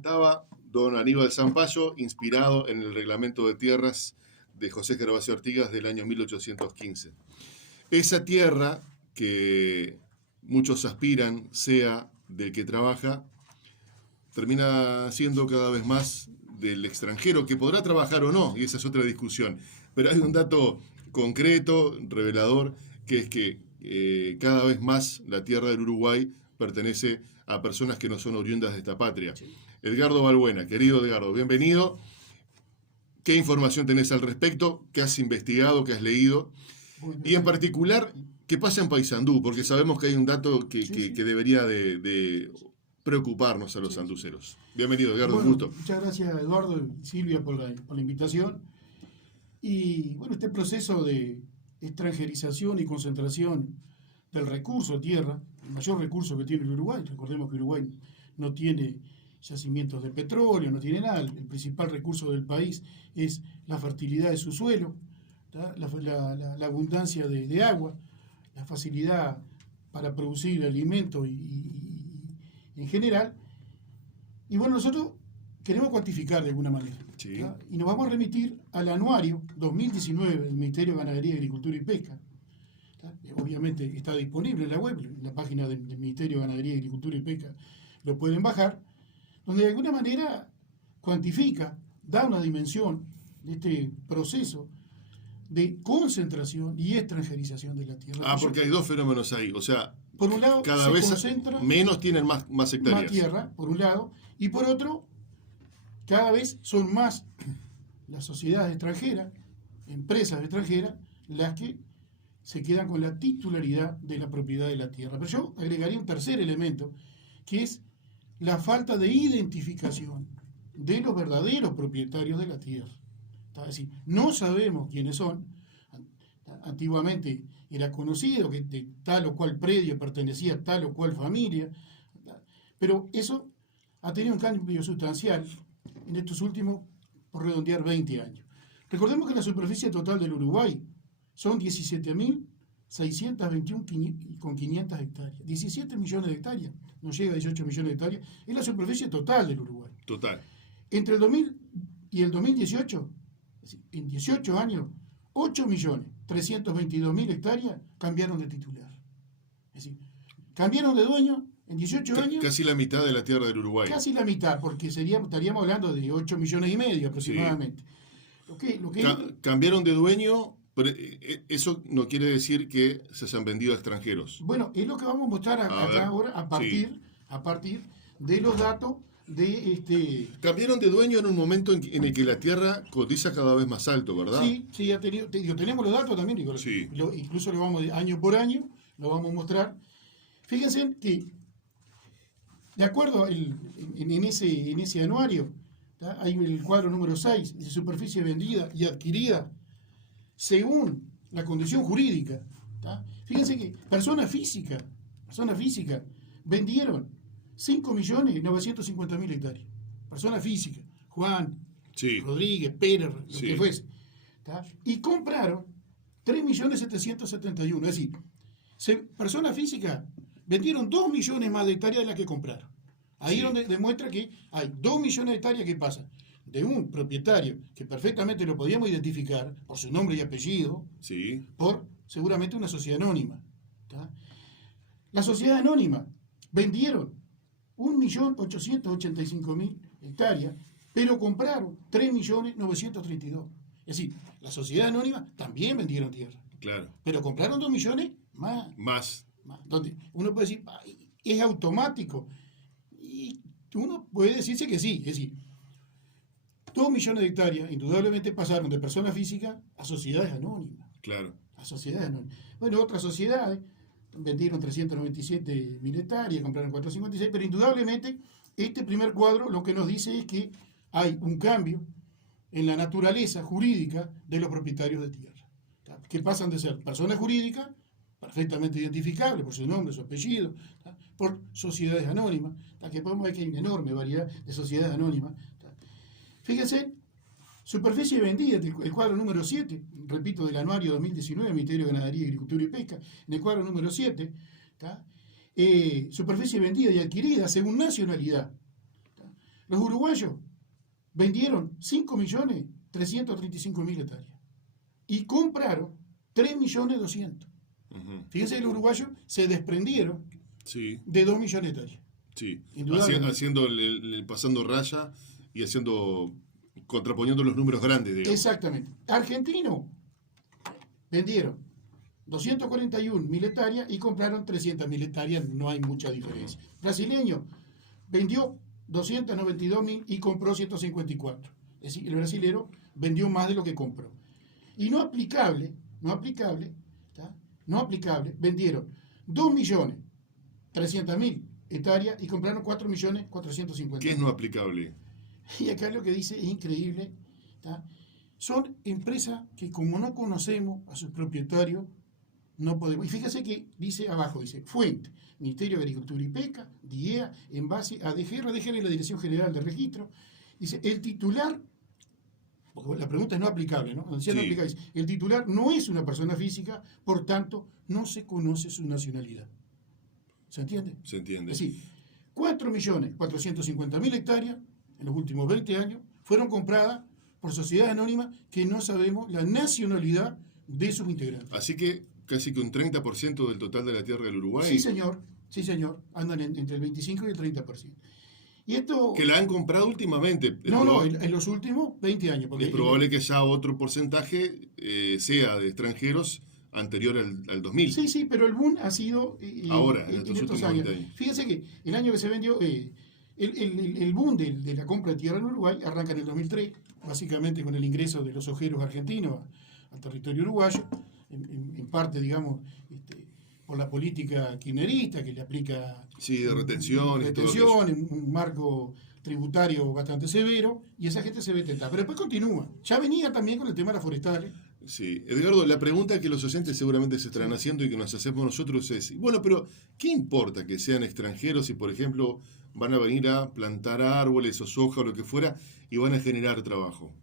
Estaba don Aníbal Zampayo, inspirado en el reglamento de tierras de José Gervasio Artigas del año 1815. Esa tierra que muchos aspiran sea del que trabaja, termina siendo cada vez más del extranjero, que podrá trabajar o no, y esa es otra discusión. Pero hay un dato concreto, revelador, que es que cada vez más la tierra del Uruguay pertenece a personas que no son oriundas de esta patria. Sí. Edgardo Balbuena, querido Edgardo, bienvenido. ¿Qué información tenés al respecto? ¿Qué has investigado? ¿Qué has leído? Bueno, y en particular, ¿qué pasa en Paysandú? Porque sabemos que hay un dato que debería de preocuparnos a los sanduceros. Bienvenido, Edgardo, bueno, un gusto. Muchas gracias, Eduardo y Silvia, por la invitación. Y bueno, este proceso de extranjerización y concentración del recurso tierra, el mayor recurso que tiene el Uruguay, recordemos que Uruguay no tiene yacimientos de petróleo, no tiene nada, el principal recurso del país es la fertilidad de su suelo, la abundancia de agua, la facilidad para producir alimentos y en general. Y bueno, nosotros queremos cuantificar de alguna manera. Sí. Y nos vamos a remitir al anuario 2019 del Ministerio de Ganadería, Agricultura y Pesca. Obviamente está disponible en la web, en la página del Ministerio de Ganadería, Agricultura y Pesca lo pueden bajar, donde de alguna manera cuantifica, da una dimensión de este proceso de concentración y extranjerización de la tierra. Porque hay dos fenómenos ahí, o sea, por un lado, cada vez menos tienen más hectáreas. Más tierra, por un lado, y por otro, cada vez son más las sociedades extranjeras, empresas extranjeras, las que se quedan con la titularidad de la propiedad de la tierra. Pero yo agregaría un tercer elemento, que es la falta de identificación de los verdaderos propietarios de la tierra. Es decir, no sabemos quiénes son. Antiguamente era conocido que de tal o cual predio pertenecía a tal o cual familia, pero eso ha tenido un cambio sustancial en estos últimos, por redondear, 20 años. Recordemos que la superficie total del Uruguay son 17.621,500 hectáreas. 17 millones de hectáreas, no llega a 18 millones de hectáreas, es la superficie total del Uruguay. Total. Entre el 2000 y el 2018, en 18 años, 8.322.000 hectáreas cambiaron de titular. Es decir, cambiaron de dueño en 18 años. Casi la mitad de la tierra del Uruguay. Casi la mitad, porque estaríamos hablando de 8 millones y medio aproximadamente. Sí. Cambiaron de dueño, pero eso no quiere decir que se hayan vendido a extranjeros. Bueno, es lo que vamos a mostrar acá ahora a partir de los datos de Cambiaron de dueño en un momento en el que la tierra cotiza cada vez más alto, ¿verdad? Sí, tenemos los datos también, Nicolás. Sí. Incluso lo vamos año por año, lo vamos a mostrar. Fíjense que, de acuerdo en ese anuario, hay el cuadro número 6, de superficie vendida y adquirida según la condición jurídica. Fíjense que personas físicas vendieron 5.950.000 hectáreas. Personas físicas, Juan, sí, Rodríguez, Pérez, lo que fuese. Y compraron 3.771.000. Es decir, personas físicas vendieron 2 millones más de hectáreas de las que compraron. Ahí es donde demuestra que hay 2 millones de hectáreas que pasan de un propietario que perfectamente lo podíamos identificar por su nombre y apellido, sí, por seguramente una sociedad anónima. La sociedad anónima vendieron 1.885.000 hectáreas, pero compraron 3.932.000. Es decir, la sociedad anónima también vendieron tierra. Claro. Pero compraron 2 millones más. Donde uno puede decir, es automático. Y uno puede decirse que sí. Es decir, 2 millones de hectáreas indudablemente pasaron de personas físicas a sociedades anónimas. Claro. A sociedades anónimas. Bueno, otras sociedades vendieron 397.000 hectáreas, compraron 456, pero indudablemente este primer cuadro lo que nos dice es que hay un cambio en la naturaleza jurídica de los propietarios de tierra, que pasan de ser personas jurídicas, perfectamente identificables por su nombre, su apellido, por sociedades anónimas, que podemos ver que hay una enorme variedad de sociedades anónimas. Fíjense, superficie vendida, el cuadro número 7, repito, del anuario 2019, Ministerio de Ganadería, Agricultura y Pesca, en el cuadro número 7, superficie vendida y adquirida según nacionalidad. Los uruguayos vendieron 5.335.000 hectáreas y compraron 3.200.000. Fíjense que los uruguayos se desprendieron de 2 millones de hectáreas. Sí, pasando raya y contraponiendo los números grandes, digamos. Exactamente. Argentinos vendieron 241.000 hectáreas y compraron 300.000 hectáreas, no hay mucha diferencia. Brasileño vendió 292.000 y compró 154. Es decir, el brasilero vendió más de lo que compró. Y no aplicable, vendieron 2.300.000 hectáreas y compraron 4.450.000. ¿Qué es no aplicable? Y acá lo que dice es increíble. ¿Tá? Son empresas que como no conocemos a sus propietarios, no podemos. Y fíjese que dice abajo, dice, fuente, Ministerio de Agricultura y Pesca, DIEA, en base a DGR es la Dirección General de Registro. Dice, el titular, porque la pregunta es no aplicable, ¿no? Decía no aplicable, dice, el titular no es una persona física, por tanto, no se conoce su nacionalidad. ¿Se entiende? Se entiende. Es decir, 4.450.000 hectáreas en los últimos 20 años fueron compradas por sociedades anónimas que no sabemos la nacionalidad de sus integrantes. Así que casi que un 30% del total de la tierra del Uruguay. Sí, señor. Andan entre el 25 y el 30%. Y esto... Que la han comprado últimamente. En los últimos 20 años. Es probable que ya otro porcentaje sea de extranjeros anterior al 2000. Sí, pero el boom ha sido ahora, en estos años. Fíjense que el año que se vendió, el boom de la compra de tierra en Uruguay arranca en el 2003, básicamente con el ingreso de los ojeros argentinos al territorio uruguayo, en parte, digamos, por la política kirchnerista que le aplica de retención, un marco tributario bastante severo, y esa gente se ve tentada. Pero después continúa. Ya venía también con el tema de las forestales. Sí, Edgardo, la pregunta que los oyentes seguramente se estarán haciendo y que nos hacemos nosotros es, bueno, pero ¿qué importa que sean extranjeros si, por ejemplo, van a venir a plantar árboles o soja o lo que fuera y van a generar trabajo?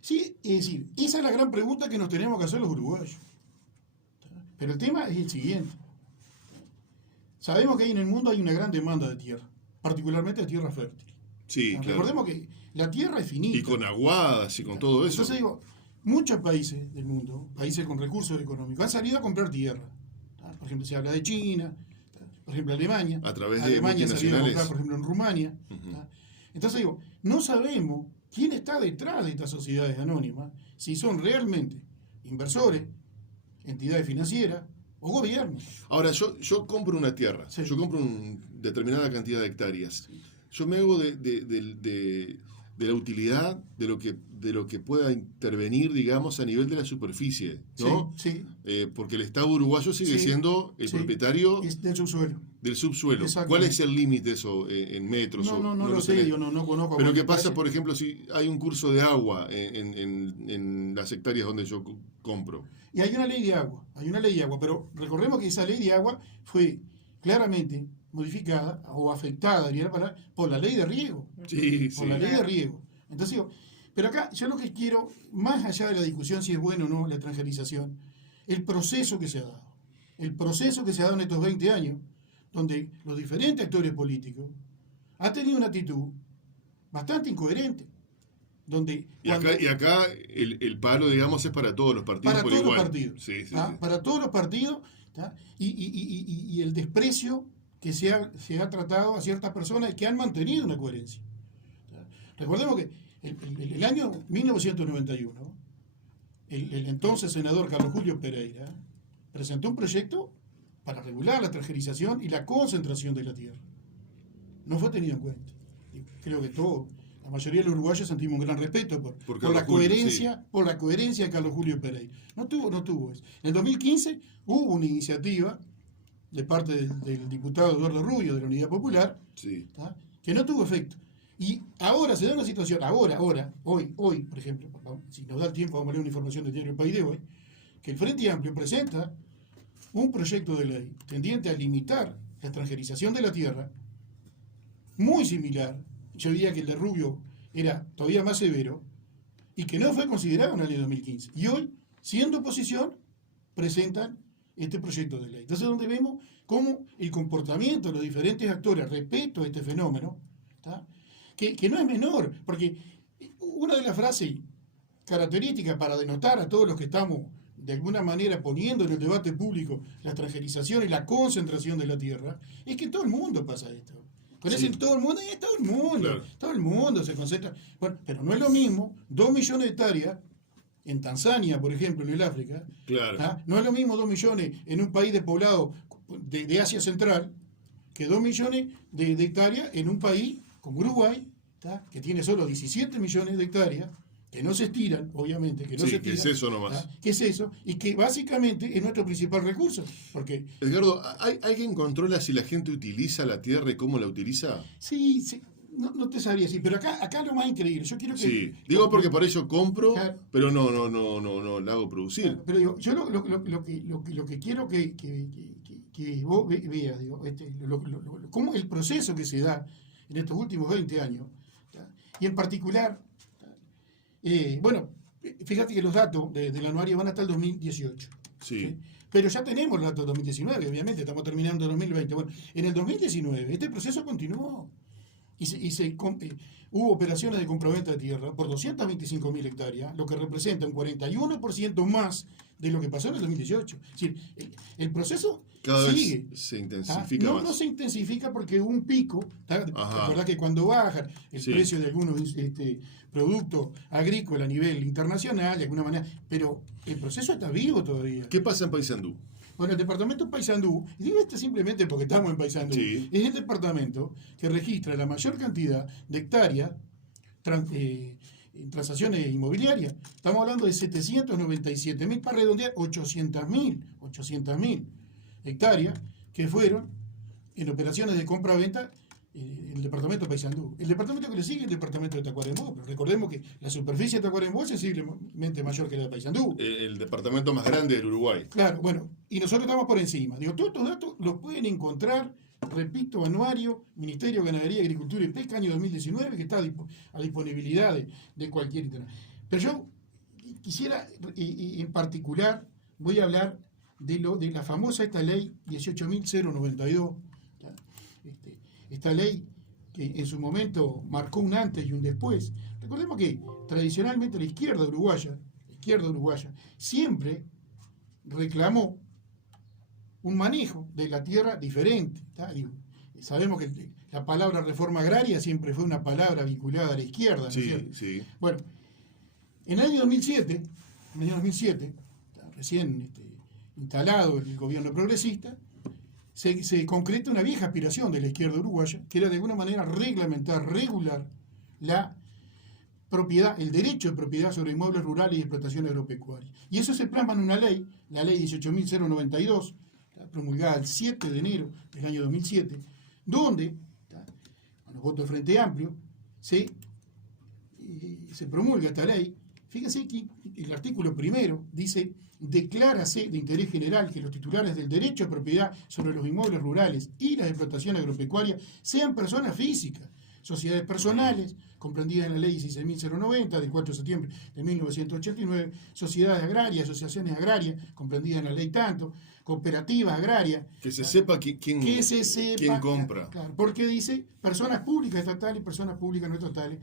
Sí, es decir, esa es la gran pregunta que nos tenemos que hacer los uruguayos. Pero el tema es el siguiente. Sabemos que en el mundo hay una gran demanda de tierra, particularmente de tierra fértil. Sí, claro. Recordemos que la tierra es finita. Y con aguadas y con todo eso. Entonces digo, muchos países del mundo, países con recursos económicos, han salido a comprar tierra. Por ejemplo, se habla de China, por ejemplo, Alemania. A través de Alemania ha salido a multinacionales. comprar, por ejemplo, en Rumania. Entonces digo, no sabemos quién está detrás de estas sociedades anónimas, si son realmente inversores, entidades financieras o gobiernos. Ahora, yo compro una tierra, yo compro una determinada cantidad de hectáreas. Yo me hago de la utilidad de lo que pueda intervenir, digamos, a nivel de la superficie, ¿no? Sí. Porque el Estado uruguayo sigue siendo el propietario del subsuelo. ¿Cuál es el límite de eso en metros? No lo sé, yo no conozco. Pero ¿qué pasa, por ejemplo, si hay un curso de agua en las hectáreas donde yo compro? Y hay una ley de agua, pero recordemos que esa ley de agua fue claramente modificada o afectada, por la ley de riego. La ley de riego. Entonces digo, pero acá yo lo que quiero, más allá de la discusión si es bueno o no la extranjerización, el proceso que se ha dado. El proceso que se ha dado en estos 20 años, donde los diferentes actores políticos han tenido una actitud bastante incoherente. Y acá el paro, digamos, es para todos los partidos. Para todos los partidos. Sí. Para todos los partidos. Y el desprecio que se ha tratado a ciertas personas que han mantenido una coherencia. Recordemos que el año 1991, el entonces senador Carlos Julio Pereira presentó un proyecto para regular la extranjerización y la concentración de la tierra. No fue tenido en cuenta. Creo que la mayoría de los uruguayos sentimos un gran respeto por la coherencia, por la coherencia de Carlos Julio Pereira. No tuvo eso. En el 2015 hubo una iniciativa de parte del diputado Eduardo Rubio de la Unidad Popular, que no tuvo efecto. Y ahora se da una situación, hoy, por ejemplo, si nos da el tiempo vamos a leer una información del diario El País de hoy, que el Frente Amplio presenta un proyecto de ley tendiente a limitar la extranjerización de la tierra, muy similar, yo diría que el de Rubio era todavía más severo, y que no fue considerado en el año 2015. Y hoy, siendo oposición, presentan este proyecto de ley. Entonces, donde vemos cómo el comportamiento de los diferentes actores respecto a este fenómeno que no es menor, porque una de las frases características para denotar a todos los que estamos de alguna manera poniendo en el debate público la extranjerización y la concentración de la tierra, es que en todo el mundo pasa esto. Con eso en todo el mundo, Claro. todo el mundo se concentra. Bueno, pero no es lo mismo 2 millones de hectáreas en Tanzania, por ejemplo, en el África. Claro. No es lo mismo 2 millones en un país despoblado de Asia Central que 2 millones de hectáreas en un país como Uruguay, que tiene solo 17 millones de hectáreas, que no se estiran, obviamente, que no se estiran. ¿Qué es eso nomás? ¿Qué es eso? Y que básicamente es nuestro principal recurso. Porque Edgardo, ¿alguien controla si la gente utiliza la tierra y cómo la utiliza? sí, no te sabría decir, pero acá lo más increíble, yo quiero que... Sí, digo porque por eso compro, Claro. pero no la hago producir. Pero digo, yo lo que quiero que vos veas, digo, cómo el proceso que se da en estos últimos 20 años, ¿tá? Y en particular, bueno, fíjate que los datos del anuario van hasta el 2018. Sí. Pero ya tenemos los datos del 2019, obviamente, estamos terminando el 2020. Bueno, en el 2019 este proceso continuó. Hubo operaciones de compraventa de tierra por 225.000 hectáreas, lo que representa un 41% más de lo que pasó en el 2018. Es decir, el proceso Cada sigue. vez se intensifica más. No se intensifica porque hubo un pico. La verdad que cuando baja el precio de algunos productos agrícolas a nivel internacional, de alguna manera, pero el proceso está vivo todavía. ¿Qué pasa en Paysandú? Bueno, el departamento de Paysandú, y digo esto simplemente porque estamos en Paysandú, Sí. es el departamento que registra la mayor cantidad de hectáreas en transacciones inmobiliarias. Estamos hablando de 797.000, para redondear, 800.000 hectáreas que fueron en operaciones de compra-venta en el departamento de Paysandú. El departamento que le sigue es el departamento de Tacuarembó, pero recordemos que la superficie de Tacuarembó es sensiblemente mayor que la de Paysandú. El departamento más grande del Uruguay. Claro, bueno, y nosotros estamos por encima. Digo, todos estos datos los pueden encontrar, repito, anuario, Ministerio de Ganadería, Agricultura y Pesca, año 2019, que está a disponibilidad de cualquier internet. Pero yo quisiera, y en particular, voy a hablar de la famosa esta ley 18.092, esta ley que en su momento marcó un antes y un después. Recordemos que tradicionalmente la izquierda uruguaya siempre reclamó un manejo de la tierra diferente. Sabemos que la palabra reforma agraria siempre fue una palabra vinculada a la izquierda, ¿no es cierto? Sí. Bueno, en el año 2007, recién instalado el gobierno progresista, se concreta una vieja aspiración de la izquierda uruguaya, que era de alguna manera reglamentar, regular la propiedad, el derecho de propiedad sobre inmuebles rurales y explotación agropecuaria. Y eso se plasma en una ley, la ley 18.092, promulgada el 7 de enero del año 2007, donde, con los votos del Frente Amplio, se promulga esta ley. Fíjense que el artículo primero dice: declárase de interés general que los titulares del derecho de propiedad sobre los inmuebles rurales y la explotación agropecuaria sean personas físicas, sociedades personales, comprendidas en la ley 16.090 del 4 de septiembre de 1989, sociedades agrarias, asociaciones agrarias, comprendidas en la ley tanto, cooperativas agrarias. Que se sepa quién compra. Claro, porque dice personas públicas estatales y personas públicas no estatales.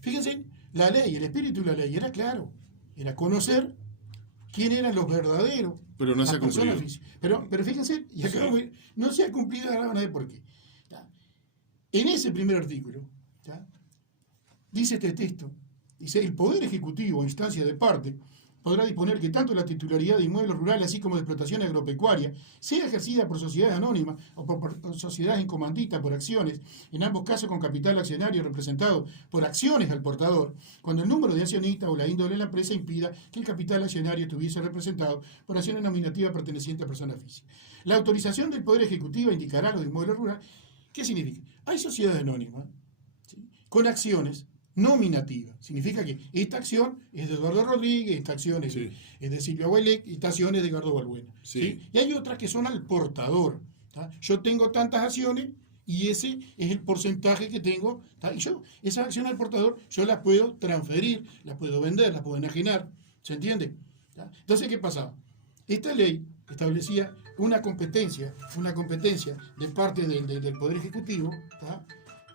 Fíjense, la ley, el espíritu de la ley era claro, era conocer quién eran los verdaderos. Pero no se ha cumplido. Pero fíjense, y acá no se ha cumplido, ahora van a ver por qué. En ese primer artículo, dice este texto, dice: el Poder Ejecutivo, a instancia de parte, podrá disponer que tanto la titularidad de inmuebles rurales así como de explotación agropecuaria sea ejercida por sociedades anónimas o por sociedades en comandita por acciones, en ambos casos con capital accionario representado por acciones al portador, cuando el número de accionistas o la índole de la empresa impida que el capital accionario estuviese representado por acciones nominativas pertenecientes a personas físicas. La autorización del Poder Ejecutivo indicará los inmuebles rurales. ¿Qué significa? Hay sociedades anónimas, ¿sí?, con acciones nominativa. Significa que esta acción es de Eduardo Rodríguez, esta acción es de Silvia Huelec, y esta acción es de Edgardo Balbuena. ¿Sí? Y hay otras que son al portador. Yo tengo tantas acciones y ese es el porcentaje que tengo. Y yo, esa acción al portador, yo las puedo transferir, las puedo vender, las puedo enajenar. ¿Se entiende? Entonces, ¿qué pasaba? Esta ley establecía una competencia de parte del Poder Ejecutivo,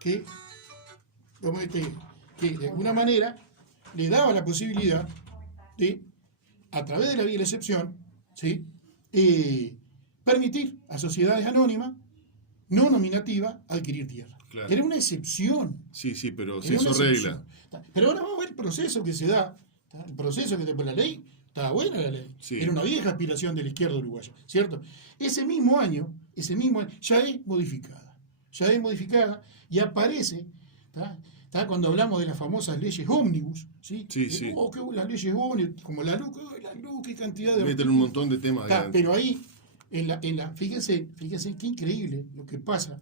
que que de alguna manera le daba la posibilidad de, a través de la vía de la excepción, ¿sí? Permitir a sociedades anónimas no nominativas adquirir tierra. Claro. Era una excepción. Sí, pero Era se hizo una regla. excepción. Pero ahora vamos a ver el proceso que se da. El proceso que después la ley, estaba buena la ley. Sí. Era una vieja aspiración de la izquierda uruguaya, ¿cierto? Ese mismo año ya es modificada. Ya es modificada y aparece, ¿tá? Cuando hablamos de las famosas leyes ómnibus, ¿sí? Sí. Que las leyes ómnibus, como la luz, qué cantidad de... Meten un montón de temas. Pero ahí, fíjense qué increíble lo que pasa.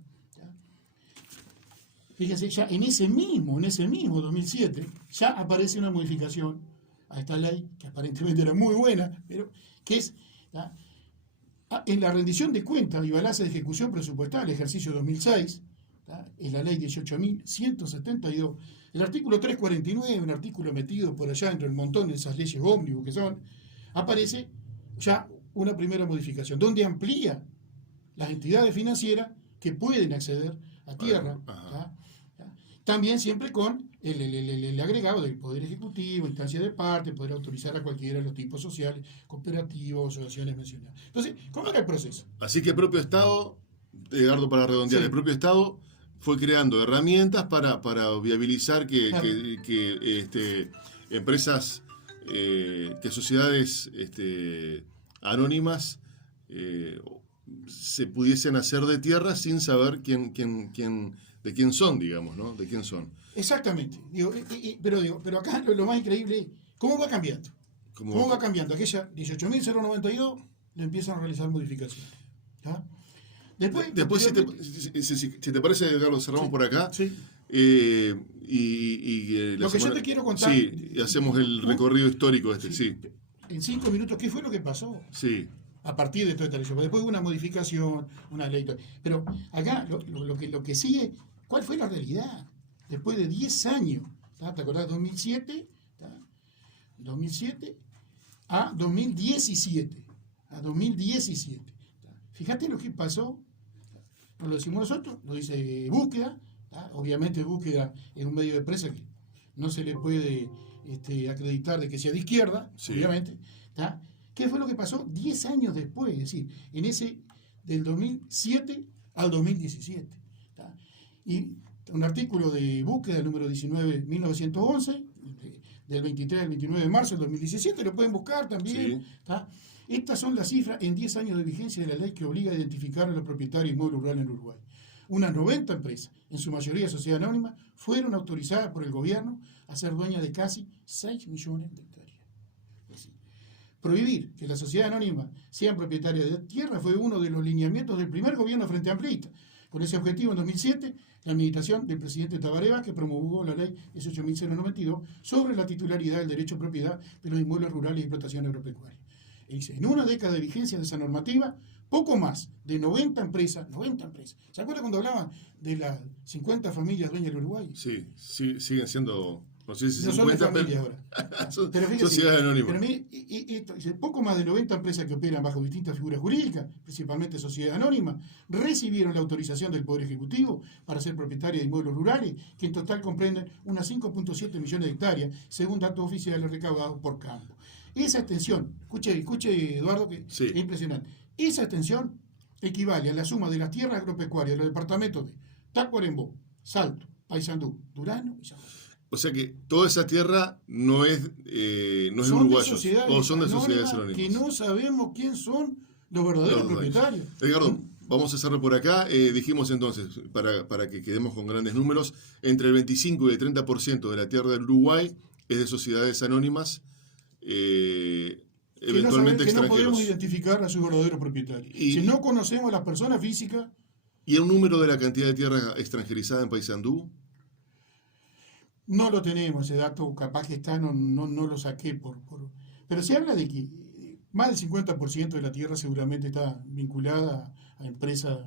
Fíjense, ya en ese mismo 2007, ya aparece una modificación a esta ley, que aparentemente era muy buena, pero que es, ¿tá? En la rendición de cuentas y balance de ejecución presupuestal, ejercicio 2006, ¿tá? Es la ley 18.172, el artículo 349, un artículo metido por allá entre el montón de esas leyes ómnibus que son, aparece ya una primera modificación, donde amplía las entidades financieras que pueden acceder a tierra, ¿tá? También siempre con el agregado del Poder Ejecutivo, instancia de parte, poder autorizar a cualquiera de los tipos sociales, cooperativos, asociaciones mencionadas. Entonces, ¿cómo era el proceso? Así que el propio Estado, Edgardo, para redondear, Sí. El propio Estado fue creando herramientas para viabilizar que empresas, que sociedades anónimas se pudiesen hacer de tierra sin saber de quién son, digamos, ¿no? De quién son. Exactamente. Pero acá lo más increíble es cómo va cambiando. ¿Cómo va cambiando? Aquella 18.092 le empiezan a realizar modificaciones. ¿Ya? Después si te parece, Edgardo, cerramos por acá. Sí. Lo que yo te quiero contar. Sí, y hacemos el recorrido histórico sí. En 5 minutos, ¿qué fue lo que pasó? Sí. A partir de toda esta ley. Después hubo una modificación, una ley. Pero acá lo que sigue, ¿cuál fue la realidad? Después de 10 años, ¿tá? ¿Te acordás? 2007 a 2017. ¿Tá? Fíjate lo que pasó. No lo decimos nosotros, lo dice Búsqueda. ¿Tá? Obviamente Búsqueda es un medio de prensa que no se le puede acreditar de que sea de izquierda, sí. Obviamente. ¿Tá? ¿Qué fue lo que pasó 10 años después? Es decir, del 2007 al 2017. ¿Tá? Y un artículo de Búsqueda, el número 19.1911, del 23 al 29 de marzo del 2017, lo pueden buscar también. Sí. ¿Tá? Estas son las cifras en 10 años de vigencia de la ley que obliga a identificar a los propietarios de inmuebles rurales en Uruguay. Unas 90 empresas, en su mayoría sociedad anónima, fueron autorizadas por el gobierno a ser dueñas de casi 6 millones de hectáreas. Prohibir que las sociedades anónimas sean propietarias de tierra fue uno de los lineamientos del primer gobierno Frente Amplista. Con ese objetivo, en 2007, la administración del presidente Tabaré Vázquez promulgó la ley 18.092 sobre la titularidad del derecho a propiedad de los inmuebles rurales y explotación agropecuaria. Y dice, en una década de vigencia de esa normativa, poco más de 90 empresas. ¿Se acuerdan cuando hablaban de las 50 familias dueñas del Uruguay? Sí, siguen siendo, no sé si no 50, son de familia ahora. son pero fíjate, sociedades anónimas. Pero mire, esto, dice, poco más de 90 empresas que operan bajo distintas figuras jurídicas, principalmente sociedades anónimas, recibieron la autorización del Poder Ejecutivo para ser propietarias de inmuebles rurales, que en total comprenden unas 5.7 millones de hectáreas, según datos oficiales recaudados por campo. Esa extensión, escuche Eduardo, que sí. Es impresionante, esa extensión equivale a la suma de las tierras agropecuarias de los departamentos de Tacuarembó, Salto, Paysandú, Durano y San José. O sea que toda esa tierra no es uruguayos, o son de sociedades anónimas. Que no sabemos quién son los verdaderos propietarios. Edgardo, vamos a cerrar por acá. Dijimos entonces, para que quedemos con grandes números, entre el 25 y el 30% de la tierra del Uruguay es de sociedades anónimas, eventualmente que no extranjeros. podemos identificar a sus verdaderos propietarios. Si no conocemos a las personas físicas. ¿Y el número de la cantidad de tierra extranjerizada en Paysandú? No lo tenemos, ese dato capaz que está, no lo saqué pero se habla de que más del 50% de la tierra seguramente está vinculada a empresas,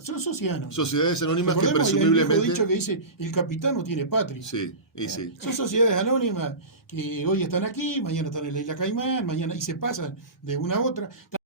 son sociedades anónimas que presumiblemente... presumiblemente... El dicho que dice, el capitán no tiene patria. Sí, sí. Son sociedades anónimas que hoy están aquí, mañana están en la isla Caimán, mañana y se pasan de una a otra.